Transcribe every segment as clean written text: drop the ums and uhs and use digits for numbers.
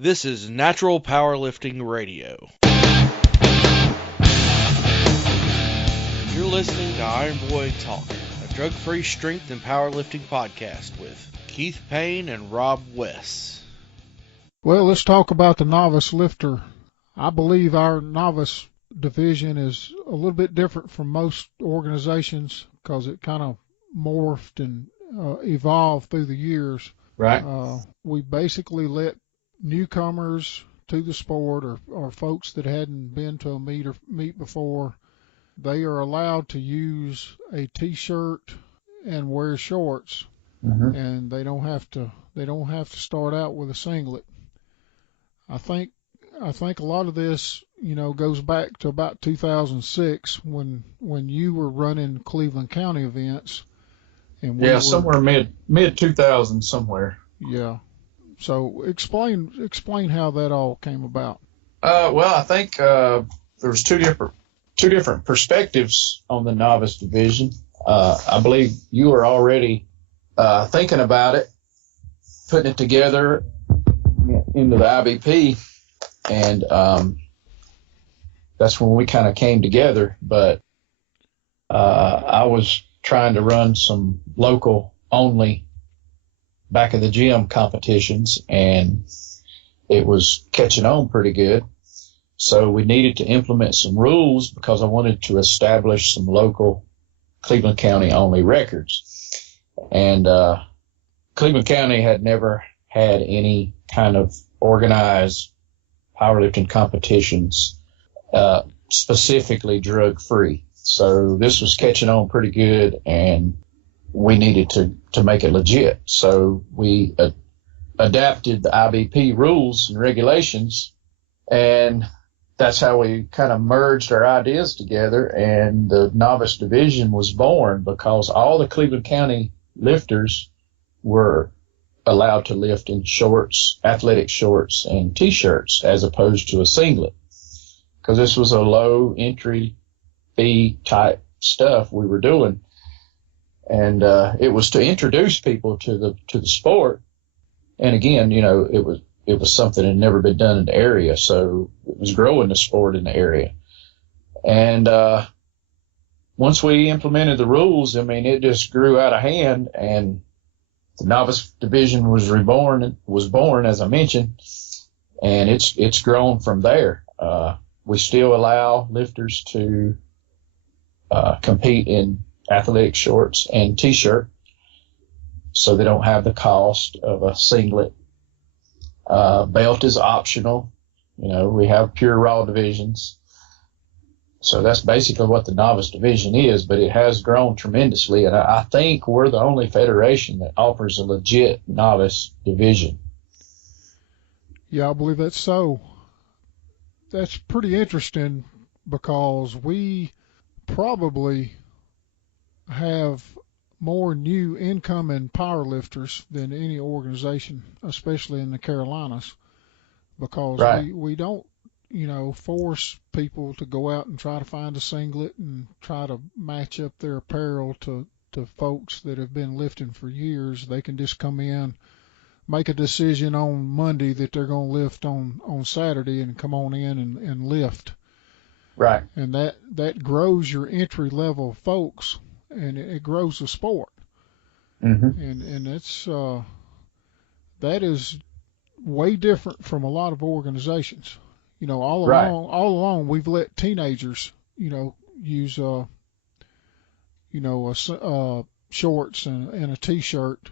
This is Natural Powerlifting Radio. You're listening to Iron Boy Talk, a drug-free strength and powerlifting podcast with Keith Payne and Rob Wess. Well, let's talk about the novice lifter. I believe our novice division is a little bit different from most organizations because it kind of morphed and evolved through the years. Right. We basically let newcomers to the sport or folks that hadn't been to a meet before, they are allowed to use a t-shirt and wear shorts, and they don't have to start out with a singlet. I think a lot of this, goes back to about 2006 when you were running Cleveland County events. And somewhere mid 2000 somewhere. Yeah. So explain how that all came about. Well, I think there was two different perspectives on the novice division. I believe you were already thinking about it, putting it together into the IBP, and that's when we kind of came together. But I was trying to run some local only back of the gym competitions, and it was catching on pretty good. So we needed to implement some rules because I wanted to establish some local Cleveland County only records. And Cleveland County had never had any kind of organized powerlifting competitions, specifically drug-free. So this was catching on pretty good, and we needed to make it legit. So we adapted the IBP rules and regulations, and that's how we kind of merged our ideas together, and the novice division was born because all the Cleveland County lifters were allowed to lift in shorts, athletic shorts, and T-shirts as opposed to a singlet, because this was a low entry fee type stuff we were doing. And it was to introduce people to the sport. And again, it was something that had never been done in the area, so it was growing the sport in the area. And once we implemented the rules, it just grew out of hand, and the novice division was born, as I mentioned, and it's grown from there. We still allow lifters to compete in athletic shorts and T-shirt, so they don't have the cost of a singlet. Belt is optional. We have pure raw divisions. So that's basically what the novice division is, but it has grown tremendously, and I think we're the only federation that offers a legit novice division. Yeah, I believe that's so. That's pretty interesting because we probably have more new incoming powerlifters than any organization, especially in the Carolinas, because right. we don't, force people to go out and try to find a singlet and try to match up their apparel to folks that have been lifting for years. They can just come in, make a decision on Monday that they're going to lift on Saturday, and come on in and lift. Right. And that grows your entry level folks, and it grows the sport. And it's that is way different from a lot of organizations. All along we've let teenagers, use shorts and a T-shirt,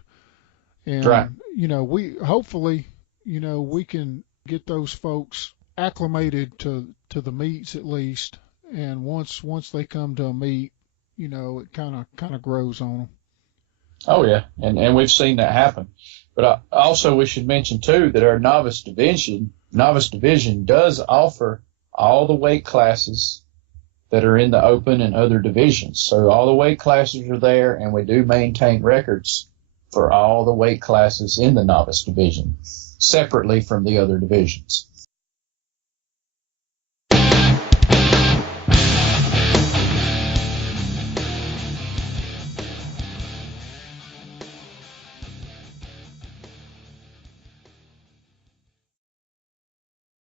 and right. We hopefully we can get those folks acclimated to the meets at least, and once they come to a meet, it kind of grows on them. Oh yeah, and we've seen that happen. But also we should mention too that our novice division does offer all the weight classes that are in the open and other divisions. So all the weight classes are there, and we do maintain records for all the weight classes in the novice division separately from the other divisions.